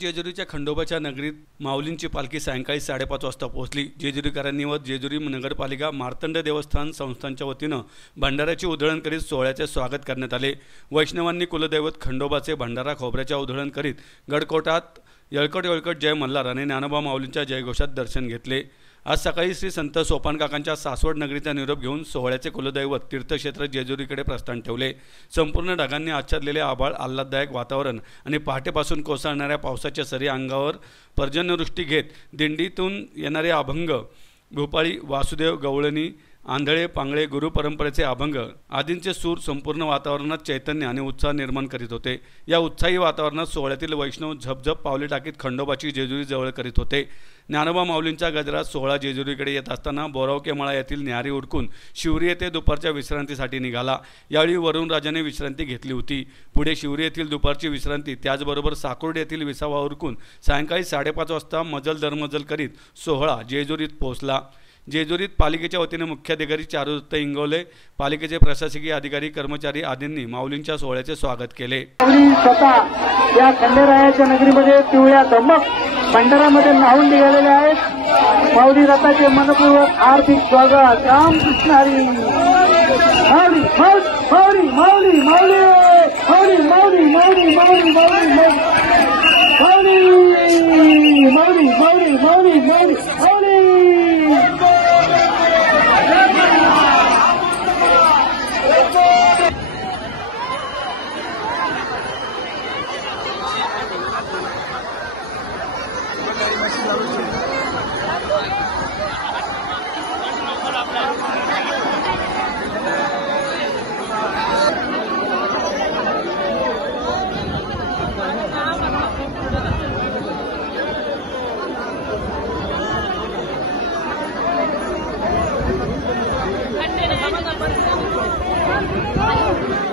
जेजुरीच्या खंडोबाच्या नगरीत माऊलींची पालखी सायंकाळी 5:30 वाजता पोहोचली। जेजुरीकरांनी व जेजुरी नगरपालिका मार्तंड देवस्थान संस्थांच्या वतीनं भंडाऱ्याची उधळण करीत सोहळ्याचे स्वागत करण्यात आले। वैष्णवांनी कुलदैवत खंडोबाचे भंडारा खोबऱ्याच्या उधळण करीत गडकोटात यळकट यळकट जय मल्हार आणि ज्ञानोबा माऊलींच्या जयघोषात दर्शन घेतले। आज सकाळी श्री संत सोपानकाकांच्या सासवड नगरीचा निरोप घेऊन सोहळ्याचे कुलदैवत तीर्थक्षेत्र जेजुरीकडे प्रस्थान ठेवले। संपूर्ण ढगांनी आच्छादलेले आभाळ, आल्हाददायक वातावरण आणि पहाटेपासून कोसळणाऱ्या पावसाच्या सरी अंगावर पर्जन्यवृष्टी घेत दिंडीतून येणारे अभंग, भूपाळी, वासुदेव, गवळणी, आंधळे, पांगळे, गुरु परंपरेचे अभंग आदींचे सूर संपूर्ण वातावरणात चैतन्य आणि उत्साह निर्माण करीत होते। या उत्साही वातावरणात सोहळ्यातील वैष्णव झपझप पावले टाकीत खंडोबाची जेजुरी जवळ करीत होते। ज्ञानोबा माऊलींच्या गजरात सोहळा जेजुरीकडे येत असताना बोरावकेमाळा येथील न्याहारी उरकून शिवरी येथे दुपारच्या विश्रांतीसाठी निघाला। यावेळी वरुणराजाने विश्रांती घेतली होती। पुढे शिवरी येथील दुपारची विश्रांती, त्याचबरोबर साकुर्ड येथील विसावा उरकून सायंकाळी 5:30 वाजता मजल दरमजल करीत सोहळा जेजुरीत पोहोचला। जेजुरीत पालिकेच्या वतीने मुख्याधिकारी चारुदत्त इंगवले, पालिकेचे प्रशासकीय अधिकारी, कर्मचारी आदींनी माऊलींच्या सोहळ्याचे स्वागत केले। स्वतः या खंडेरायाच्या नगरीमध्ये पिवळ्या धमक भंडारामध्ये न्हावून निघालेले आहेत। माऊली रथाचे मनपूर्वक आर्थिक स्वागत। रामकृष्ण हरी। माऊली माऊली माऊली माऊली माऊली माऊली माऊली माऊली माऊली माऊली माऊली माऊली माऊली माऊली। Thank you.